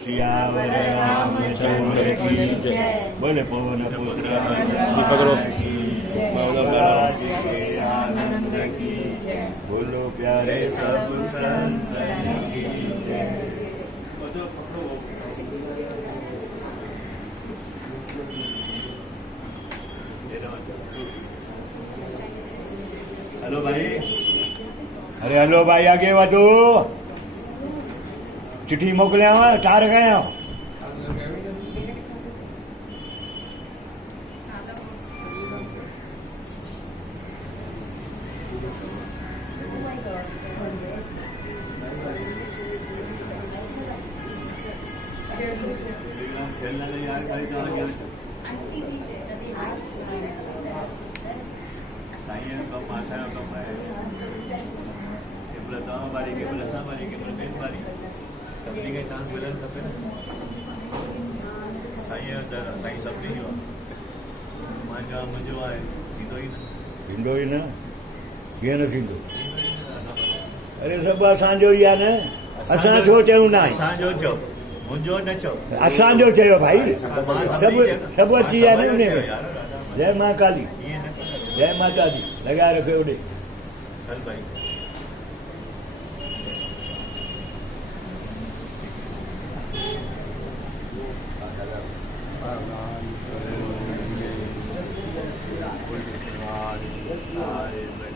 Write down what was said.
सियावर रामचंद्र की जय। बोले पवन पुत्र हनुमान की जय। राज के आनंद की जय। बोलो प्यारे सब संतन की जय। हेलो भाई, अरे हेलो भाई, आगे વધો चिट्ठी मोकलिया तार गया चांस मिलन खपे न साईं सभिनी जो मुंहिंजो आहे थींदो ई न कीअं न थींदो। अरे सभु असांजो ई आहे न, असां छो चयूं न आहे, असांजो चओ मुंहिंजो न चओ, असांजो चयो भाई, सभु अची विया न उन में। जय मां काली, जय माता दी, लॻाए रखियो होॾे। हल भाई Hare